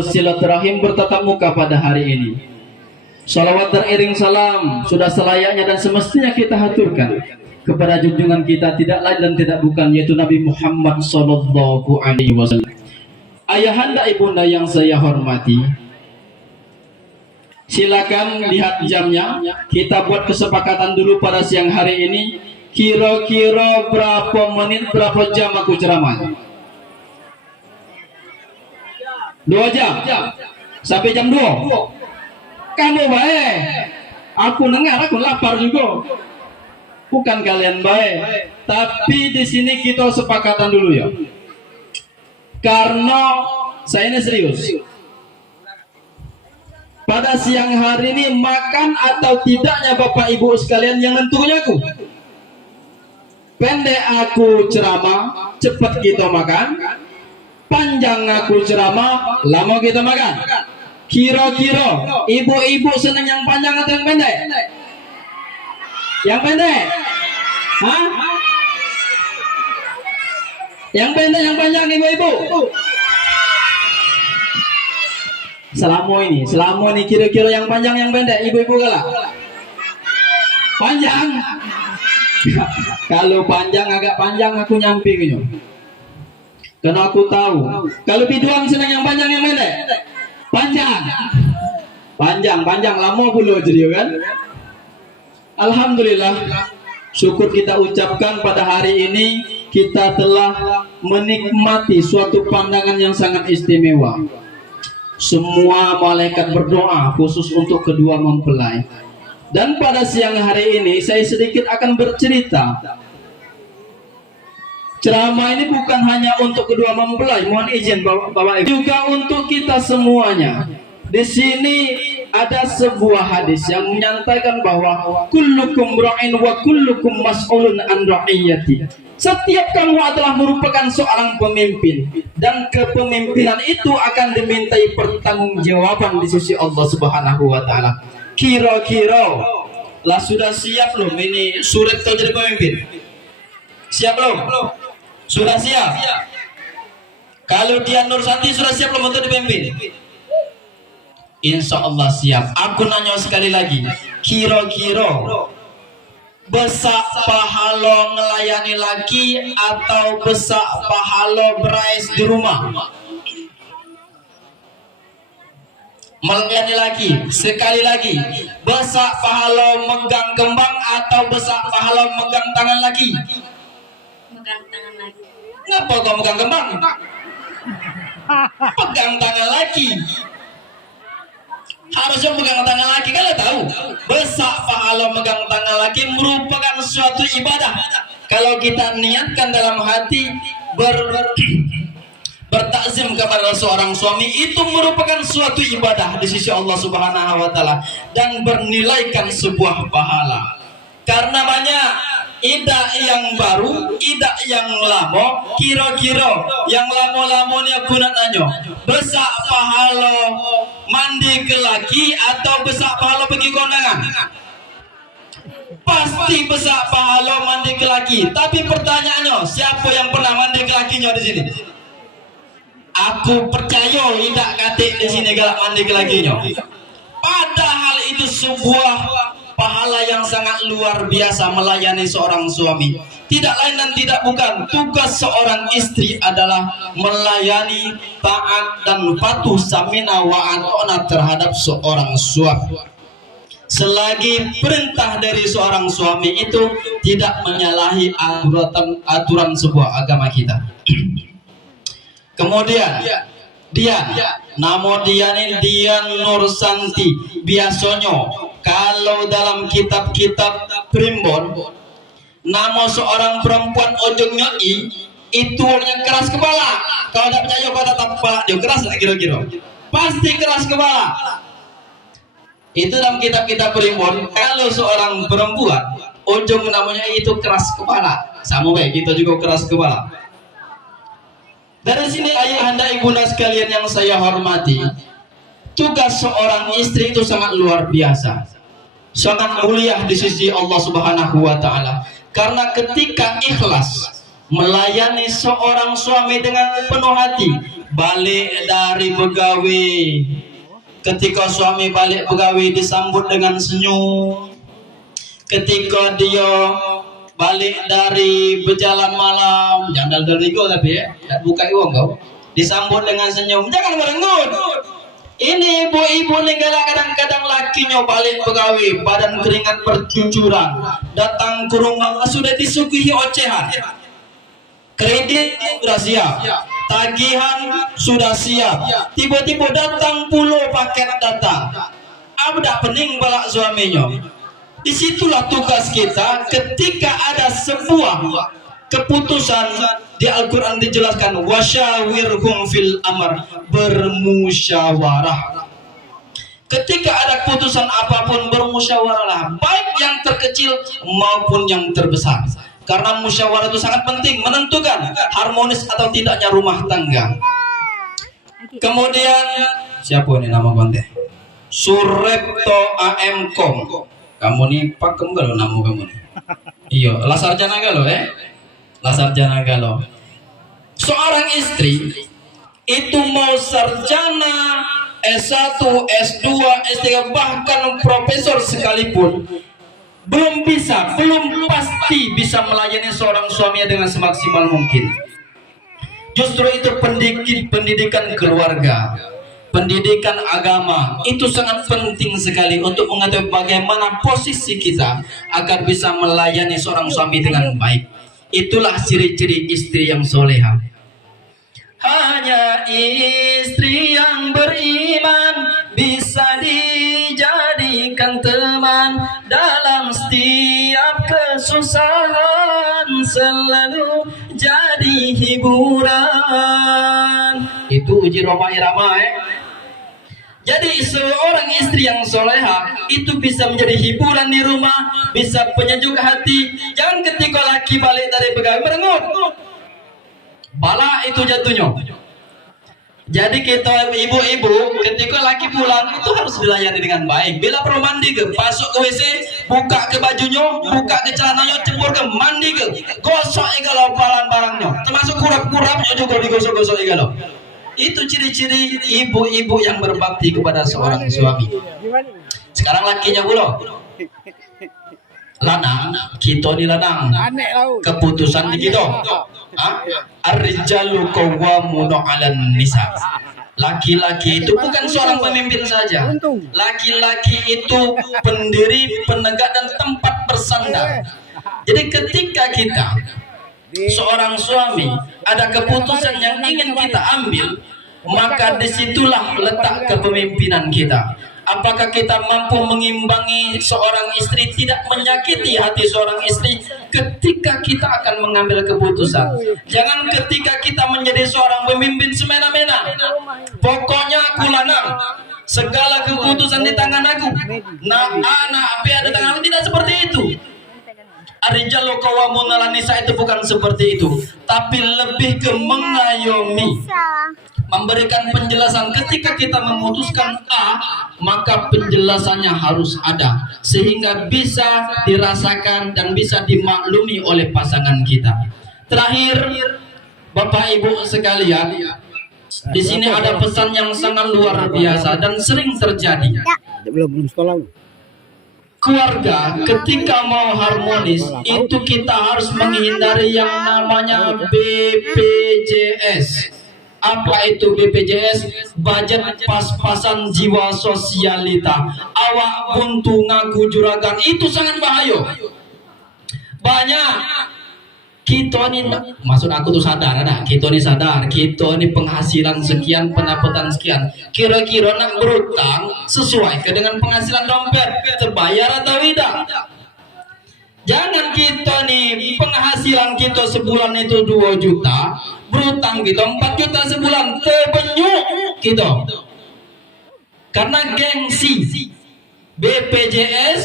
silaturahim bertatap muka pada hari ini. Salawat teriring salam sudah selayaknya dan semestinya kita haturkan kepada junjungan kita, tidak lain dan tidak bukan, yaitu Nabi Muhammad Sallallahu Alaihi Wasallam. Ayahanda ibunda yang saya hormati, silakan lihat jamnya. Kita buat kesepakatan dulu pada siang hari ini. Kira-kira berapa menit, berapa jam aku ceramah? 2 jam sampai jam 2. Kamu baik, aku dengar, aku lapar juga. Bukan kalian baik, tapi di sini kita sepakatan dulu ya. Karena saya ini serius. Pada siang hari ini makan atau tidaknya Bapak Ibu sekalian yang nentunya aku. Pendek aku ceramah, cepat kita makan. Panjang aku ceramah, lama kita makan. Kira-kira ibu-ibu senang yang panjang atau yang pendek? Yang pendek? Hah? Yang pendek, yang panjang ibu-ibu? Selama ini kira-kira yang panjang yang pendek ibu-ibu kalah? Panjang. Kalau panjang, agak panjang aku nyampe gitu. Karena aku tahu kalau biduan senang yang panjang yang pendek? Panjang lama pula jadi kan. Alhamdulillah, syukur kita ucapkan pada hari ini kita telah menikmati suatu pandangan yang sangat istimewa. Semua malaikat berdoa khusus untuk kedua mempelai. Dan pada siang hari ini saya sedikit akan bercerita. Ceramah ini bukan hanya untuk kedua mempelai, mohon izin Bapak Ibu, juga untuk kita semuanya. Di sini ada sebuah hadis yang menyatakan bahwa kullukum ra'in wa kullukum mas'ulun an ra'iyati. Setiap kamu adalah merupakan seorang pemimpin, dan kepemimpinan itu akan dimintai pertanggungjawaban di sisi Allah Subhanahu wa taala. Kira-kira lah sudah siap belum ini surat kau jadi pemimpin? Siap belum? Sudah siap? Kalau dia Nur Santi sudah siap belum untuk dipimpin? Insya Allah siap. Aku nanya sekali lagi, kira-kira besak pahala melayani laki atau besak pahala berais di rumah? Melayani laki. Sekali lagi, besak pahala megang kembang atau besak pahala megang tangan laki? Megang tangan laki. Ngapa kau megang kembang? Pegang tangan laki. Harusnya megang tangan laki. Kalian tahu besak pahala megang tangan laki merupakan suatu ibadah. Kalau kita niatkan dalam hati bertakzim kepada seorang suami, itu merupakan suatu ibadah di sisi Allah Subhanahu wa taala dan bernilaikan sebuah pahala. Karena banyak idak yang baru, idak yang lama. Kira-kira yang lama-lamanya aku nak nanya, besak pahala mandi ke laki atau besak pahala pergi kondangan? Pasti besak pahala mandi ke laki. Tapi pertanyaannya, siapa yang pernah mandi ke lakinya di sini? Aku percaya tidak katik di sini galak mandi ke lakinya. Padahal itu sebuah pahala yang sangat luar biasa melayani seorang suami. Tidak lain dan tidak bukan, tugas seorang istri adalah melayani, taat dan patuh samina wa ata'na terhadap seorang suami. Selagi perintah dari seorang suami itu tidak menyalahi aturan sebuah agama kita. Kemudian nama dia ini Dian Nur Santi. Biasanya kalau dalam kitab-kitab primbon, nama seorang perempuan ojong nyoi itu yang keras kepala. Kalau tidak percaya pada kepala dia keras tak kira-kira? Pasti keras kepala. Itu dalam kitab-kitab primbon. Kalau seorang perempuan ojong namanya itu keras kepala, sama baik kita juga keras kepala. Dari sini ayahanda ibunda sekalian yang saya hormati, tugas seorang istri itu sangat luar biasa, sangat mulia di sisi Allah Subhanahu wa taala. Karena ketika ikhlas melayani seorang suami dengan penuh hati, balik dari begawi. Ketika suami balik begawi disambut dengan senyum. Ketika dia balik dari berjalan malam, jangan dari go tapi ya, buka uang kau, disambut dengan senyum, jangan merenggut. Ini ibu-ibu negara kadang-kadang lakinya balik begawi, badan keringat bercucuran, datang ke rumah sudah disuguhi ocehan. Kredit sudah siap, tagihan sudah siap, tiba-tiba datang puluh paket datang. Ada pening balak suaminya. Disitulah tugas kita ketika ada sebuah keputusan di Al-Quran dijelaskan wasyawirhum fil amr, bermusyawarah. Ketika ada keputusan apapun bermusyawarahlah, baik yang terkecil maupun yang terbesar. Karena musyawarah itu sangat penting menentukan harmonis atau tidaknya rumah tangga. Kemudian siapa ini nama konten? Surepto AM.com. Kamu nih pakem galo nama kamu nih. Iya, lasarjana galo lasarjana galo. Seorang istri itu mau sarjana S1, S2, S3 bahkan profesor sekalipun belum pasti bisa melayani seorang suaminya dengan semaksimal mungkin. Justru itu pendidikan keluarga, pendidikan agama itu sangat penting sekali untuk mengetahui bagaimana posisi kita agar bisa melayani seorang suami dengan baik. Itulah ciri-ciri istri yang soleha. Hanya istri yang beriman bisa dijadikan teman dalam setiap kesusahan, selalu jadi hiburan. Itu uji Roma Irama Jadi seorang istri yang soleha itu bisa menjadi hiburan di rumah, bisa penyejuk hati. Jangan ketika laki balik dari begawi merenggut, bala itu jatuhnya. Jadi kita ibu-ibu ketika laki pulang itu harus dilayani dengan baik. Bila perlu mandi ke, masuk ke WC, buka ke bajunya, buka ke celananya, cebur ke, mandi ke, gosok igalo barang-barangnya, termasuk kurap-kurapnya juga digosok-gosok igalo. Itu ciri-ciri ibu-ibu yang berbakti kepada seorang suami. Sekarang lakinya pula lanang, kita ni lanang, keputusan di kita. Ar-rijalu qawwamuna 'alan nisa. Laki-laki itu bukan seorang pemimpin saja. Laki-laki itu pendiri, penegak dan tempat bersandar. Jadi ketika kita seorang suami ada keputusan yang ingin kita ambil, maka disitulah letak kepemimpinan kita. Apakah kita mampu mengimbangi seorang istri, tidak menyakiti hati seorang istri ketika kita akan mengambil keputusan. Jangan ketika kita menjadi seorang pemimpin semena-mena, pokoknya aku lanang, segala keputusan di tangan aku, nah anak apa ada tangan aku. Tidak seperti itu. Ar-rijalu qawwamuna 'alan nisa itu bukan seperti itu, tapi lebih ke mengayomi, memberikan penjelasan. Ketika kita memutuskan A, maka penjelasannya harus ada sehingga bisa dirasakan dan bisa dimaklumi oleh pasangan kita. Terakhir, Bapak Ibu sekalian, di sini ada pesan yang sangat luar biasa dan sering terjadi. Belum sekolah. Keluarga ketika mau harmonis itu kita harus menghindari yang namanya BPJS. Apa itu BPJS? Budget pas-pasan jiwa sosialita. Awak buntu ngaku juragan, itu sangat bahaya. Banyak kita ini, maksud aku tuh sadar, kita ini sadar, kita ini penghasilan sekian, pendapatan sekian, kira-kira nak berutang sesuai dengan penghasilan dompet, terbayar atau tidak? Jangan kita nih penghasilan kita sebulan itu 2 juta, berutang kita 4 juta sebulan, terbenyuk kita karena gengsi. BPJS,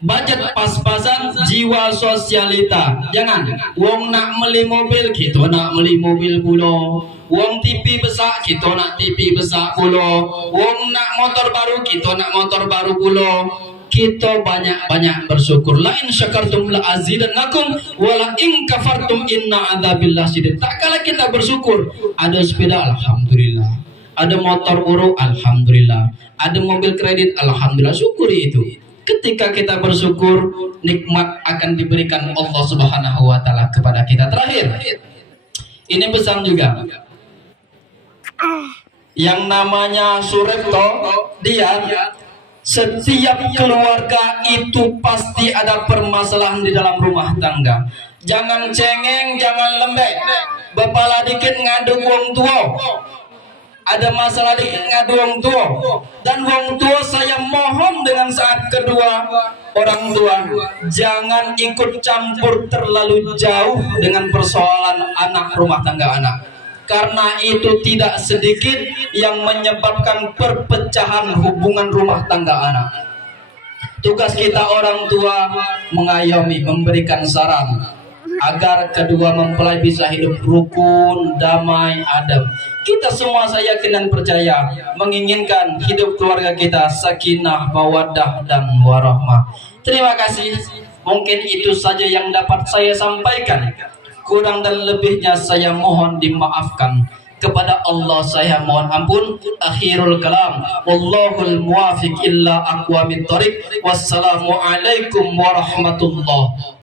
budget pas-pasan jiwa sosialita. Jangan wong nak beli mobil, kita nak beli mobil pula. Wong TV besar, kita nak TV besar pula. Wong nak motor baru, kita nak motor baru pula. kita banyak-banyak bersyukur. La in syakartum la azidannakum wa la in kafartum inna adzabillahi syadid. Tak kala kita bersyukur, ada sepeda alhamdulillah, ada motor baru alhamdulillah, ada mobil kredit alhamdulillah, syukuri itu. Ketika kita bersyukur, nikmat akan diberikan Allah Subhanahu wa taala kepada kita. Terakhir, ini pesan juga. Yang namanya Suripto, dia setiap keluarga itu pasti ada permasalahan di dalam rumah tangga. Jangan cengeng, jangan lembek. Bapala dikit ngadu wong tua. Ada masalah dikit ngadu wong tua. Dan wong tua saya mohon dengan saat kedua orang tua, jangan ikut campur terlalu jauh dengan persoalan anak rumah tangga anak. Karena itu tidak sedikit yang menyebabkan perpecahan hubungan rumah tangga anak. Tugas kita orang tua mengayomi, memberikan saran agar kedua mempelai bisa hidup rukun, damai, adem. Kita semua, saya yakin dan percaya, menginginkan hidup keluarga kita sakinah, mawaddah, dan warahmah. Terima kasih. Mungkin itu saja yang dapat saya sampaikan. Kurang dan lebihnya saya mohon dimaafkan. Kepada Allah saya mohon ampun. Akhirul kalam, wallahul muwafiq illa aqwamit thoriq. Wassalamualaikum warahmatullahi